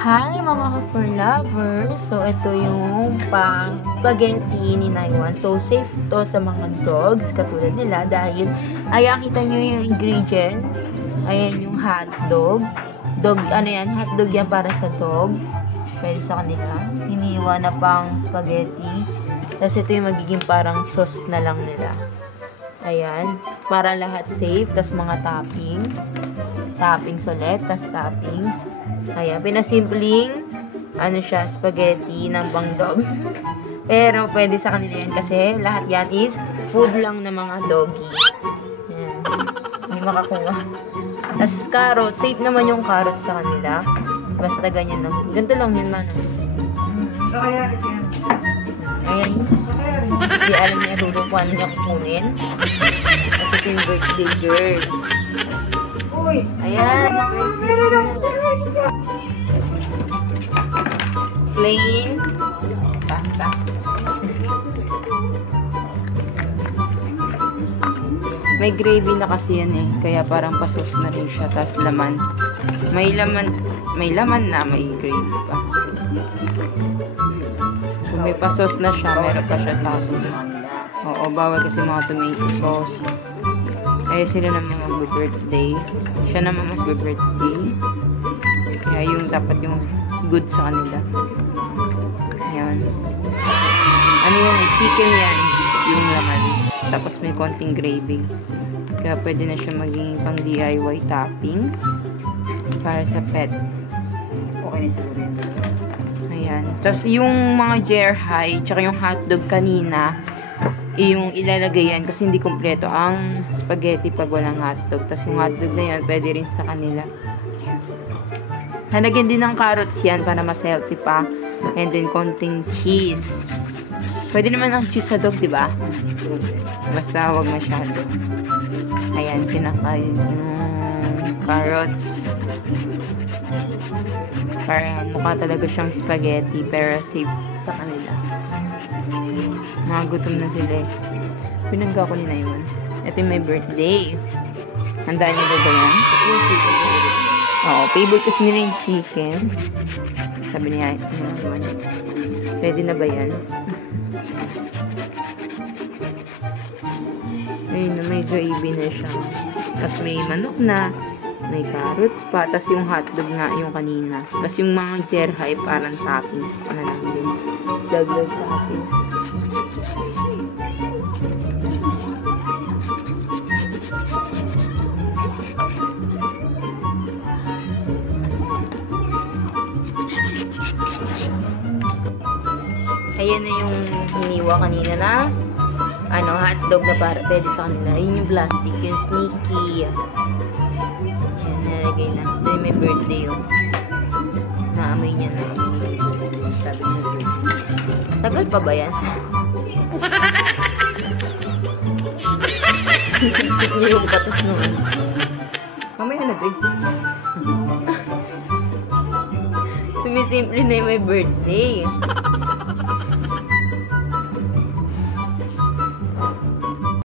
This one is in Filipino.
Hi mga ka-fur lovers! So, ito yung pang spaghetti ni Naiwan. So, safe to sa mga dogs, katulad nila, dahil, ayan, kita nyo yung ingredients. Ayan yung hotdog. Hotdog yan para sa dog. Pwede sa kanila. Hiniwa na pang spaghetti. Tapos ito yung magiging parang sauce na lang nila. Ayan. Para lahat safe. Tapos mga toppings. Toppings ulit. Tapos toppings. Ayan. Pinasimpleng spaghetti ng pang-dog. Pero pwede sa kanila yan kasi lahat yan is food lang ng mga doggy. Ayan. Hindi makakuha. Tapos carrot. Safe naman yung carrot sa kanila. Basta ganyan lang. Ganito lang yun man. Kaya yan. Ayan. Hindi alam niya rurupuan niya kunin. Kasi ito yung birthday girl. Uy! Ayan. Plain pasta. May gravy na kasi yan eh. Kaya parang pasos na rin siya. Tapos laman. May laman na. May gravy pa. Kung may pasos na siya, meron pa siya tapos. Oo, bawal kasi mga tomato sauce. Eh, sila naman mag-birthday. Siya naman mag-birthday. Kaya yung dapat yung good sa kanila. Ayan. Ano yan? Chicken yan. Yung laman. Tapos may konting gravy. Kaya pwede na siya maging pang DIY topping. Para sa pet. Okay na siguro yun. Ayan. Tapos yung mga jerhai, tsaka yung hotdog kanina, yung ilalagay yan kasi hindi kompleto ang spaghetti pag walang hotdog. Tapos yung hotdog na yan, pwede rin sa kanila. Halagyan din ng carrots yan para mas healthy pa. And then, konting cheese. Pwede naman ang cheese sa dog, diba? Basta wag masyado. Ayan, pinakain yung carrots. Para mukha talaga siyang spaghetti, pero safe sa kanila. Mga gutom na sila eh. Pinangga ko ni Naiman. Ito yung my birthday. Handaan niyo ba yan? Oo, favorite kasi nila yung chicken. Sabi niya, ready na ba yan? Ayun na, may gravy na siya. Tapos may manok na. May carrots pa. Tapos yung hotdog nga yung kanina. Tapos yung mga jerhai parang toppings. Ano lang yun? Dagdag toppings. Ayan na yung hiniwa kanina na hotdog na para pwede sa kanila. Ayun yung plastic. Yung sneaky. Nalagay na. Ito may birthday yun. Naamoy niya na. Sabi niya birthday. Tagal pa ba yan? Hindi yung batas naman. Mamaya na big. Sumisimple na yung may birthday.